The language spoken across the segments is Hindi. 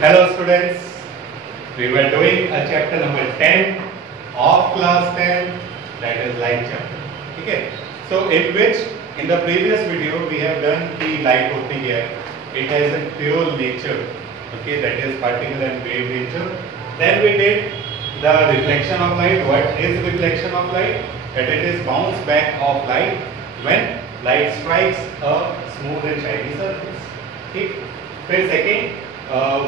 Hello students, we were doing a chapter number 10 of class 10, that is light chapter. Okay, so in which in the previous video we have done the light होती है, it has a pure nature, okay, that is particle and wave nature. Then we did the reflection of light. What is reflection of light? That it is bounce back of light when light strikes a smooth and shiny surface. Okay. Then second,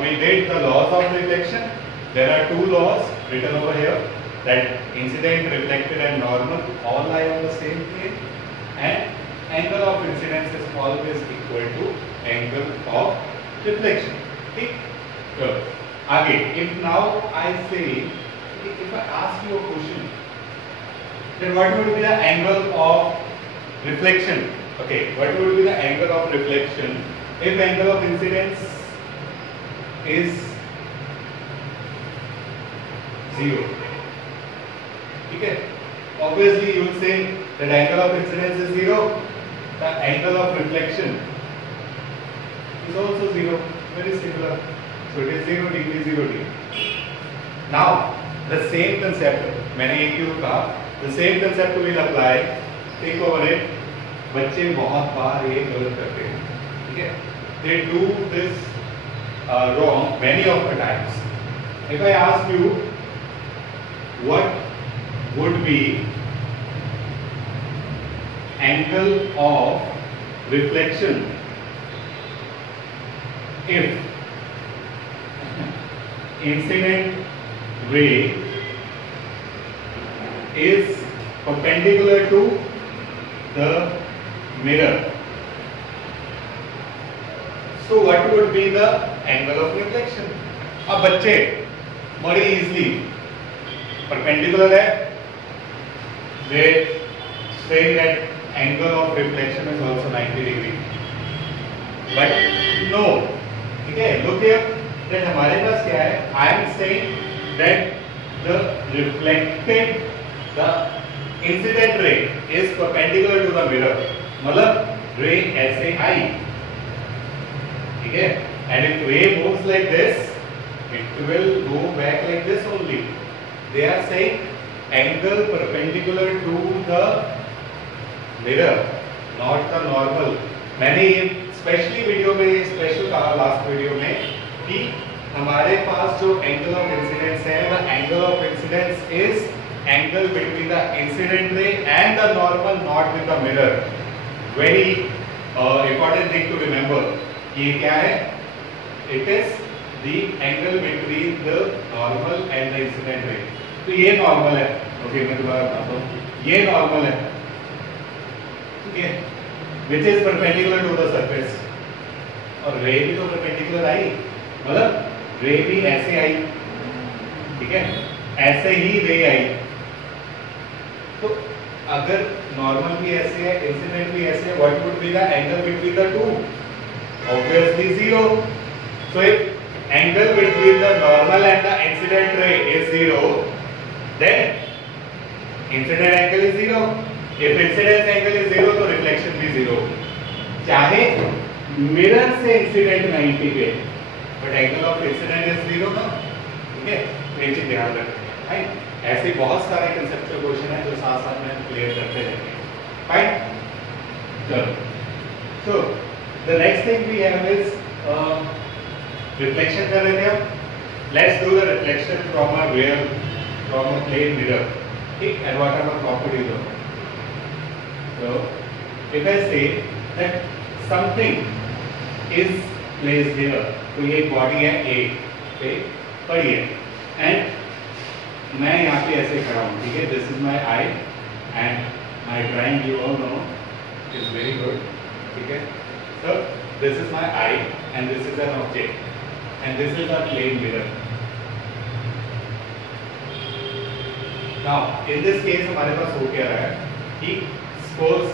we did the laws of reflection. There are two laws written over here, that incident, reflected and normal all lie on the same plane, and angle of incidence is always equal to angle of reflection. Okay. So again, if now I say, if I ask you a question, then what would be the angle of reflection? Okay, what would be the angle of reflection if angle of incidence is 0? Okay, obviously you will say that angle of incidence is 0, the angle of reflection is also 0, very similar. So it is 0 degree, 0 degree. Now the same concept, मैंने एक ही कहा, the same concept will apply. Think over it. बच्चे बहुत बार ये गलत करते हैं, ठीक है? They do this wrong many of the times. If I ask you, what would be angle of reflection if incident ray is perpendicular to the mirror? So what would be the angle of reflection? अब बच्चे बड़ी easily perpendicular है, they say that angle of reflection is also 90 degree. But no, ठीक है? Look here, that हमारे पास क्या है? I am saying that the reflected, the incident ray is perpendicular to the mirror. मतलब ray ऐसे आई, ठीक है? And if ray moves like this, it will go back like this only. They are saying angle perpendicular to the mirror, not the normal. मैंने ये स्पेशली वीडियो में ये स्पेशल कहा लास्ट वीडियो में कि हमारे पास जो एंगल ऑफ इंसिडेंस है, the angle of incidence is angle between the incident ray and the normal, not with the mirror. Very important thing to remember. ये क्या है? It is the angle between the normal and the incident ray. तो ये नॉर्मल है. ओके, मैं दोबारा बताता हूँ. ये नॉर्मल है, ठीक है? Which is perpendicular to the surface. और रे भी तो perpendicular आई, मतलब रे भी ऐसे आई, ठीक है? ऐसे ही रे आई. तो अगर नॉर्मल भी ऐसे है, इंसिडेंट भी ऐसे है, what would be the angle between the two? Obviously 0. So if angle between the normal and the incident ray is 0, then incident angle is 0. If incident angle is 0, तो reflection भी 0. चाहे mirror से incident 90 पे, but angle of incident is 0 ना, ठीक है? ये चीज ध्यान रखें, right? ऐसे बहुत सारे conceptual क्वेश्चन हैं जो साथ साथ में क्लियर करते रहेंगे, right? चलो, so the next thing we have is reflection कर रहे थे हम. Let's do the reflection from a plane mirror, ठीक? And what are the properties of it? So if I say that something is placed here, तो ये body है A पे पड़ी है, and मैं यहाँ पे ऐसे खड़ा हूँ, ठीक है? This is my eye and my drawing you all know is very good, ठीक है? So this is my eye and this is an object and this is a plane mirror. Now in this case हमारे पास हो क्या रहा है कि suppose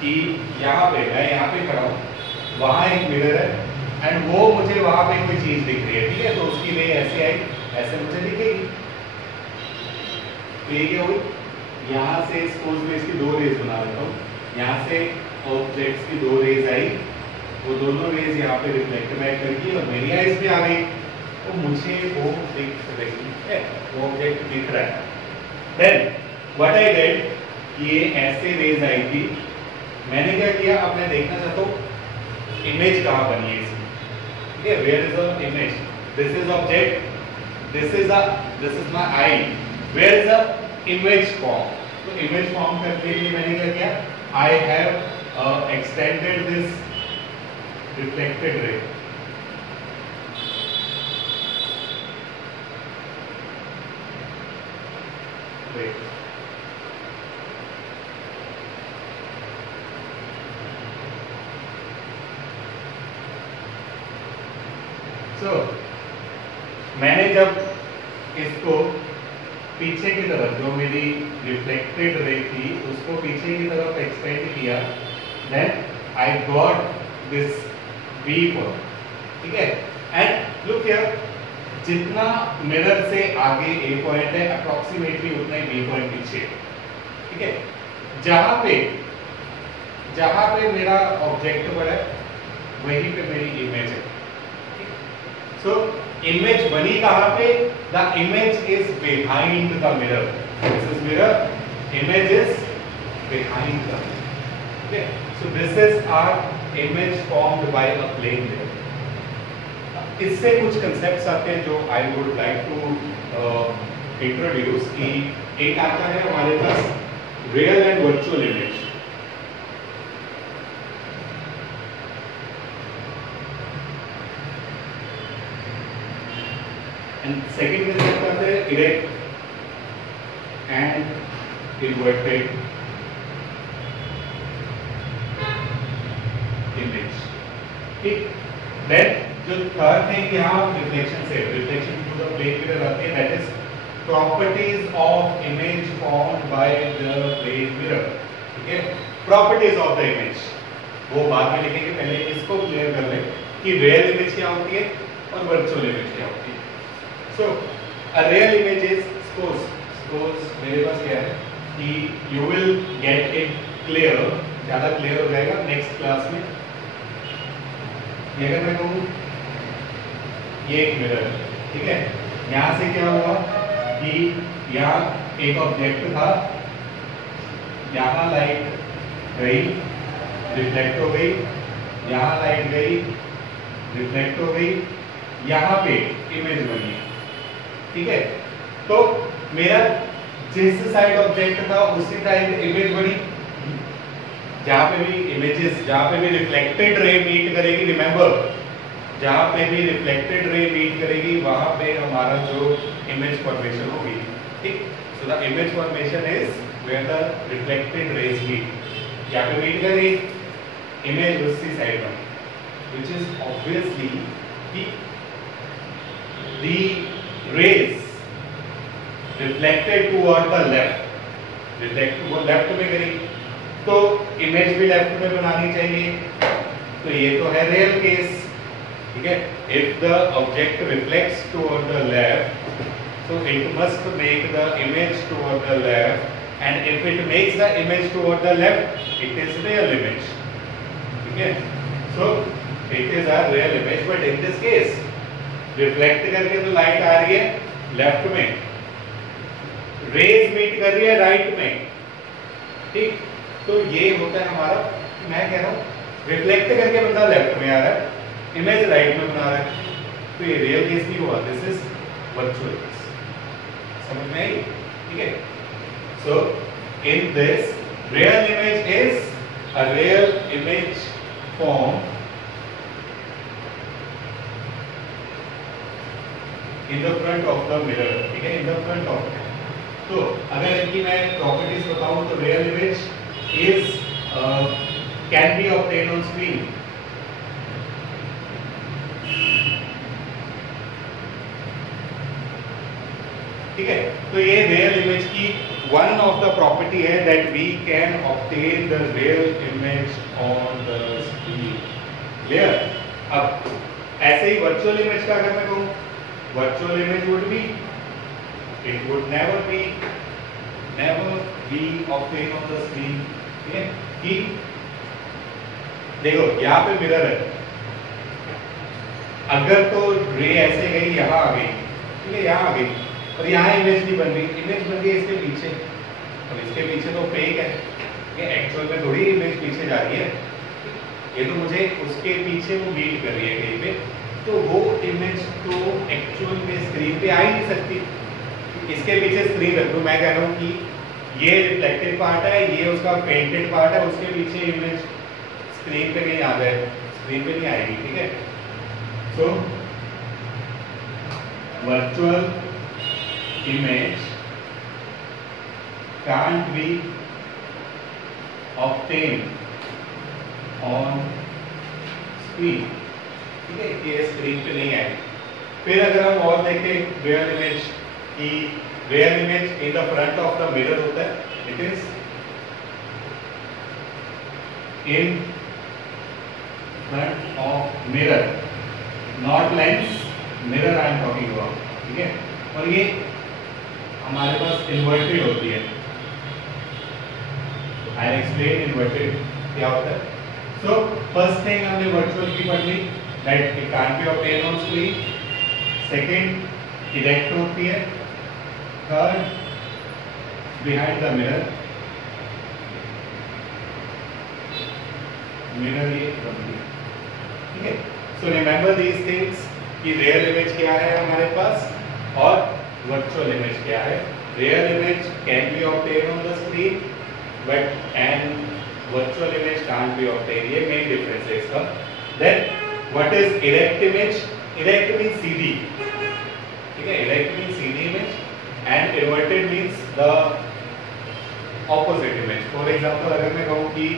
कि यहाँ पे मैं यहाँ पे खड़ा हूँ, वहाँ एक मिरर है एंड वो मुझे वहाँ पे कोई चीज दिख रही है, ठीक है? तो उसकी रे ऐसे आई, ऐसे मुझे दिखेगी. तो ये क्या हुई? यहाँ से suppose मैं इसकी दो रेज बना देता हूँ, यहाँ से ऑब्जेक्ट्स की दो रेज आई वो दोनों रेज यहाँ पे रिफ्लेक्ट बैक करके और मेरी आइज पे आ गई, तो मुझे वो दिख रही है, वो ऑब्जेक्ट दिख रहा है। देन व्हाट आई डिड, ये ऐसे रेज आई थी, मैंने क्या किया, अब मैं देखना चाहता हूँ इमेज कहाँ बनी है इसकी, ठीक है, where is the image, this is object, this is my eye, where is the image form. तो इमेज फॉर्म करने के लिए मैंने क्या किया, I have extended this reflected ray, wait, so मैंने जब इसको पीछे की तरफ, जो मेरी रिफ्लेक्टेड रे थी उसको पीछे की तरफ एक्सटेंड किया, then I got this B point, ठीक है, एंड लुक हियर, जितना मिरर से आगे A पॉइंट है अप्रोक्सीमेटली उतना ही B पॉइंट पीछे, ठीक है, जहां पे मेरा ऑब्जेक्ट बड़ा है वहीं पे मेरी इमेज है। सो इमेज बनी कहां पे, the image is behind the mirror, this is mirror, image is behind the, ठीक है, so this is our image formed by a plane layer। इससे कुछ कंसेप्ट्स आते हैं जो I would like to introduce, कि एक आता है हमारे पास real and virtual image, and second concept आता है इरेक्ट एंड इन्वर्टेड इमेज, ठीक। देन जो थर्ड थिंग यहाँ रिफ्लेक्शन से, reflection to the plane mirror आती है, that is properties of image formed by the plane mirror, ठीक है, प्रॉपर्टीज ऑफ द इमेज, वो बाद में लिखेंगे, पहले इसको क्लियर कर ले कि रियल इमेज क्या होती है और वर्चुअल इमेज क्या होती है। So a real image is, suppose मेरे पास क्या है कि you will get it clear, ज्यादा क्लियर हो जाएगा नेक्स्ट क्लास में। ये अगर मैं कहूँ ये एक मिरर है, ठीक है, यहाँ से क्या हुआ कि यहाँ एक ऑब्जेक्ट था, यहाँ लाइट गई, रिफ्लेक्ट हो गई, यहाँ लाइट गई, रिफ्लेक्ट हो गई, यहाँ पे इमेज बनी है, ठीक है, तो मेरा जिस साइड ऑब्जेक्ट था उसी साइड इमेज बनी, जहां पे भी इमेजेस, जहां पे भी रिफ्लेक्टेड रे मीट करेगी, रिमेंबर जहां पे भी रिफ्लेक्टेड रे मीट करेगी वहां पे हमारा जो इमेज फॉर्मेशन होगी, ठीक। So the image formation is where the reflected rays meet, यहाँ पे मीट करेगी, इमेज उसी साइड में, व्हिच इज ऑब्वियसली कि the rays reflected toward the left, reflect वो लेफ्ट में करेगी, तो इमेज भी लेफ्ट में बनानी चाहिए, तो ये तो है रियल केस, ठीक है, if the object reflects toward the left, so it must make the image toward the left, and if it makes the image toward the left, it is real image, ठीक है, so it is a real image, but in this case reflect करके तो लाइट आ रही है लेफ्ट में, रेज मीट कर रही है राइट में, ठीक, तो ये होता है हमारा, मैं कह रहा हूँ रिफ्लेक्ट करके बंदा लेफ्ट में आ रहा है, इमेज राइट में बना रहा है, तो ये रियल केस नहीं हुआ, दिस इज वर्चुअल केस, समझ में आई, ठीक है। So in this real image is a real image form in the front of the mirror, ठीक है, इन द फ्रंट ऑफ। तो अगर इनकी मैं प्रॉपर्टीज बताऊं तो real image is can be obtained on screen, ठीक है, तो ये रियल इमेज की वन ऑफ द प्रॉपर्टी है that we can obtain the real image on the screen, clear. अब ऐसे ही वर्चुअल इमेज का अगर मैं कहूँ, virtual image would be, it would never be obtained on the screen, ठीक है, कि देखो यहाँ पे मिरर है, अगर तो रे ऐसे गई यहाँ आ गई, ठीक है, यहाँ आ गई, और यहाँ इमेज नहीं बन रही, इमेज बन रही है इसके पीछे, और इसके पीछे तो फेक है, ये एक्चुअल में थोड़ी इमेज पीछे जा रही है, ये तो मुझे उसके पीछे वो मीट कर रही है कहीं पे, तो वो इमेज तो एक्चुअल में स्क्रीन पे आ ही नहीं सकती। इसके पीछे स्क्रीन रख दो, मैं कह रहा हूँ कि ये रिफ्लेक्टेड पार्ट है, ये उसका पेंटेड पार्ट है, उसके पीछे इमेज स्क्रीन पे कहीं आ जाए, स्क्रीन पे नहीं आएगी, ठीक है। So virtual image can't be obtained on screen, ठीक है, ये स्क्रीन पे नहीं आएगी। फिर अगर हम और देखें रियल इमेज की, real image in the front of the mirror होता है, it is in front of mirror, not lens, mirror I am talking about, ठीक है। और ये हमारे पास इन्वर्टेड होती है, आई एक्सप्लेन इन्वर्टेड क्या होता है। सो फर्स्ट थिंग हमने वर्चुअल की पढ़ ली, that it can't be obtain on screen. Second erect होती है। Third behind the mirror, mirror ये बनती है, ठीक है। सो रिमेंबर दीज थिंग्स कि रियल इमेज क्या है हमारे पास और वर्चुअल इमेज क्या है। Real image can be obtain on the screen but and virtual image can't be obtain, ये मेन डिफरेंस है इसका। Then what is erect image? Erect means सीधी, ठीक है, इरेक्ट मींस सीधी image and inverted means the opposite image. For example अगर मैं कहूँ कि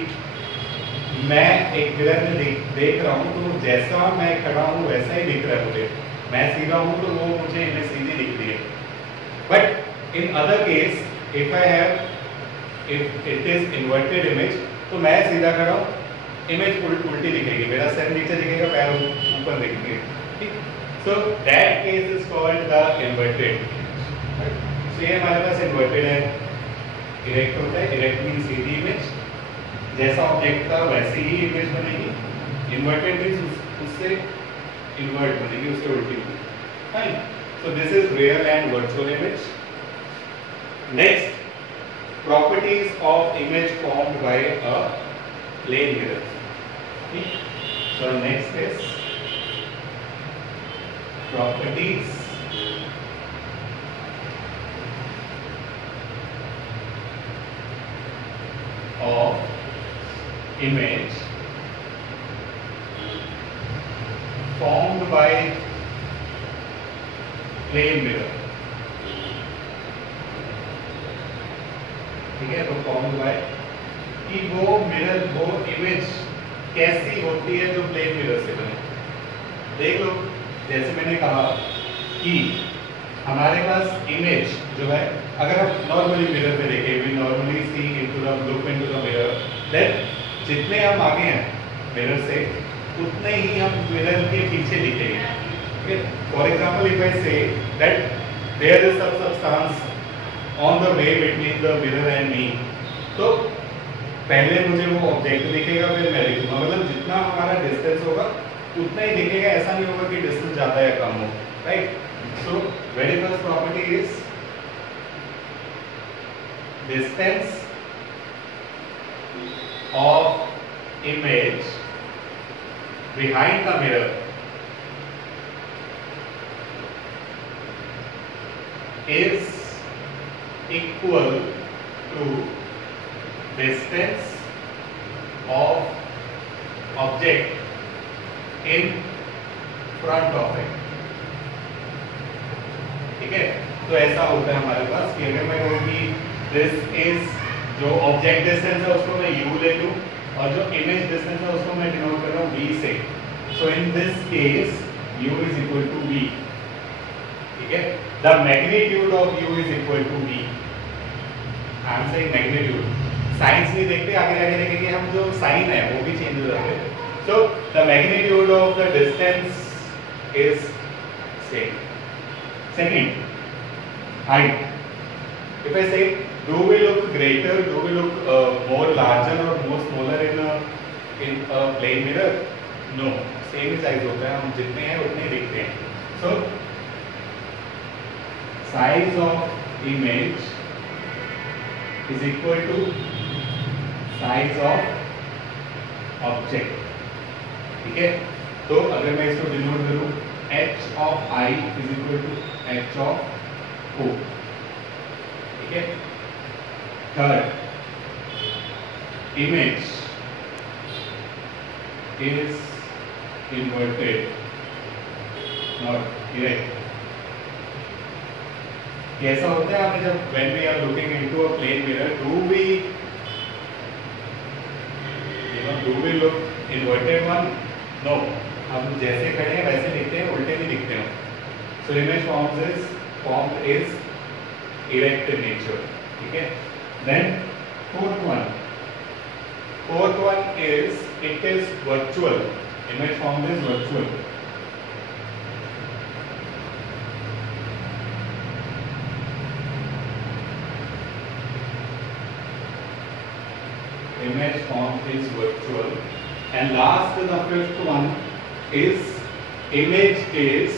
मैं एक मिरर में देख रहा हूँ तो जैसा मैं खड़ा हूँ वैसा ही दिख रहा है मुझे, मैं सीधा हूँ तो वो मुझे इमेज सीधी दिख रही है। But in other case if I have, if it is inverted image, तो मैं सीधा खड़ा हूँ, इमेज उल्टी दिखेगी, मेरा सर नीचे दिखेगा, पैर ऊपर दिखेंगे, ठीक। So that case is called the inverted. So ये हमारे पास इन्वर्टेड है, इरेक्ट होता है, इरेक्ट मींस सीधी इमेज, जैसा ऑब्जेक्ट था वैसी ही इमेज बनेगी। इन्वर्टेड मींस उससे इन्वर्ट बनेगी, उससे उल्टी। Fine, so this is real and virtual image. Next, properties of image formed by a plane mirror. So next is properties of image formed by plane mirror, ठीक है। तो फॉर्म हुआ है कि वो मिरर, वो इमेज कैसी होती है जो प्लेन मिरर से बने। देख लो, जैसे मैंने कहा कि हमारे पास इमेज जो है, अगर हम नॉर्मली मिरर पे देखें, we normally see into the look into the mirror, then जितने हम आगे हैं मिरर से उतने ही हम मिरर के पीछे दिखेंगे, ठीक है। For example if I say that there is some substance on the way between the mirror and me, तो पहले मुझे वो ऑब्जेक्ट दिखेगा, फिर मैं दिखूंगा, मतलब जितना हमारा डिस्टेंस होगा उतना ही दिखेगा, ऐसा नहीं होगा कि डिस्टेंस ज़्यादा या कम हो, right. So very first property is distance of image behind the mirror is equal to distance of object in front of it, ठीक है। तो ऐसा होता है हमारे पास कि अगर मैं कहूँ कि दिस इज, जो ऑब्जेक्ट डिस्टेंस है उसको मैं u ले लूँ और जो इमेज डिस्टेंस है उसको मैं डिनोट कर रहा हूँ v से। So in this case u is equal to v, ठीक है। The magnitude of u is equal to v. I am saying magnitude. Science नहीं देखते, आगे आगे देखेंगे हम, जो साइन है वो भी चेंज हो जाते हैं। So the magnitude of the distance is same. Second, height. If I say, do we look greater, do we look more larger or more smaller in in a plane mirror? No, same ही साइज होता है, हम जितने हैं उतने ही दिखते हैं. So size of image is equal to size of object. ठीक है, तो अगर मैं इसको डिनोट करूं, h of i is equal to h of o. ठीक है. Third, image is inverted, not erect. कैसा होता है हमें जब when we are looking into a plane mirror, do we look inverted one? No. हम जैसे खड़े हैं वैसे दिखते हैं, उल्टे नहीं दिखते हैं. So image formed is erect in nature. ठीक है. Then fourth one is it is virtual. Image formed is virtual. Image formed is virtual. And last, the fifth one is image is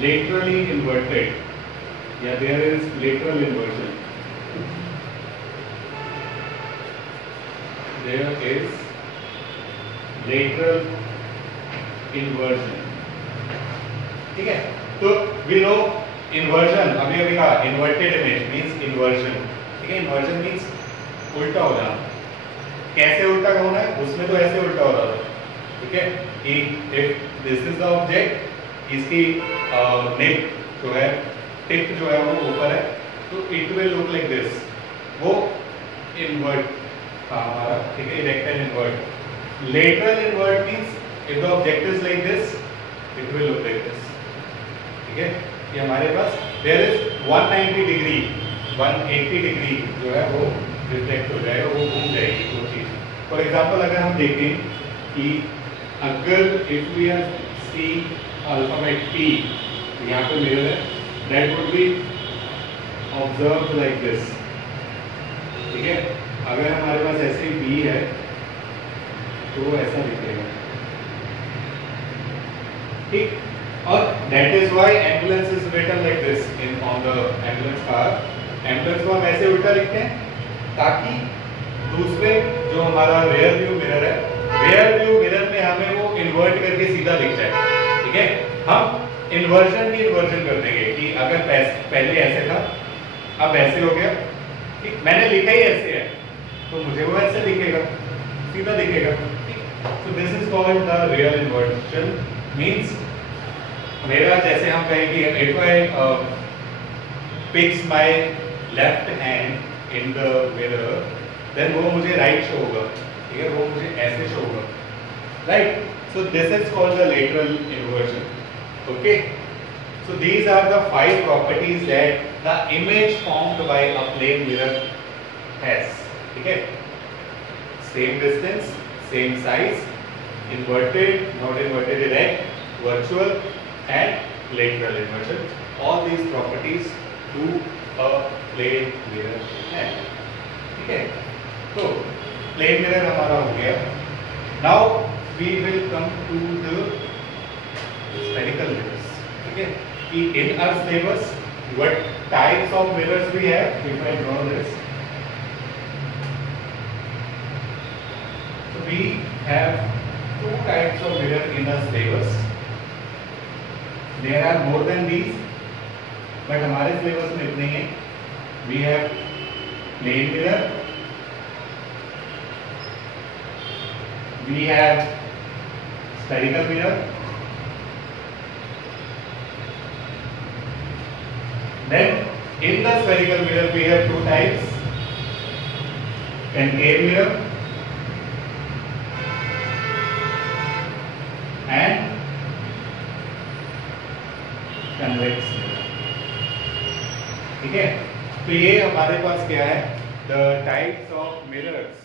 laterally inverted. Yeah, there is lateral inversion. There is lateral inversion. ठीक है, तो we know inversion, अभी कहा inverted image means inversion. ठीक है, inversion means उल्टा हो जाना. कैसे उल्टा होना है? उसमें तो ऐसे उल्टा हो रहा था. ठीक है, कि if this is the object, इसकी नेक जो है, टिप जो है वो ऊपर है, तो it will look like this. वो इन्वर्ट था हमारा. ठीक है, erect invert. Lateral invert means if the object is like this, it will look like this. ठीक है, ये हमारे पास देयर इज 190 डिग्री 180 डिग्री जो है वो रिफ्लेक्ट हो जाएगा, वो घूम जाएगी वो चीज. फॉर एग्जांपल अगर हम देखें कि अगर if we are see alphabet P, यहाँ पे मिरर है, that would be observed like this. ठीक है, अगर हमारे पास ऐसे B है तो वो ऐसा दिखेगा. ठीक, और that is why ambulance is written like this in on the ambulance car. ambulance को हम ऐसे उल्टा लिखते हैं ताकि दूसरे जो हमारा rear view mirror है, rear view mirror में हमें वो invert करके सीधा दिख जाए. ठीक है, हम इन्वर्जन की इन्वर्जन कर देंगे कि अगर पहले ऐसे था, अब ऐसे हो गया. ठीक, मैंने लिखा ही ऐसे है तो मुझे वो ऐसे दिखेगा, सीधा दिखेगा. So this is called the real inversion. Means मेरा जैसे हम कहें कि if I fix my left hand in the mirror, then वो मुझे राइट शो होगा. ठीक है, वो मुझे ऐसे शो होगा. Right. So this is called the lateral inversion. Okay. So these are the 5 properties that the image formed by a plane mirror has. Okay. Same distance, same size, inverted, not inverted, erect, virtual, and lateral inversion. All these properties do a plane mirror have. Okay. So plane mirror हमारा हो गया. Now we will come to the spherical mirrors. Okay, in our syllabus, what types of mirrors we have? If I draw this, so we have 2 types of mirror in our syllabus. There are more than these, but हमारे syllabus में इतने हैं. We have plane mirror, we have spherical mirror, then in the spherical mirror we have 2 types: concave mirror and convex mirror. ठीक है, तो ये हमारे पास क्या है, the types of mirrors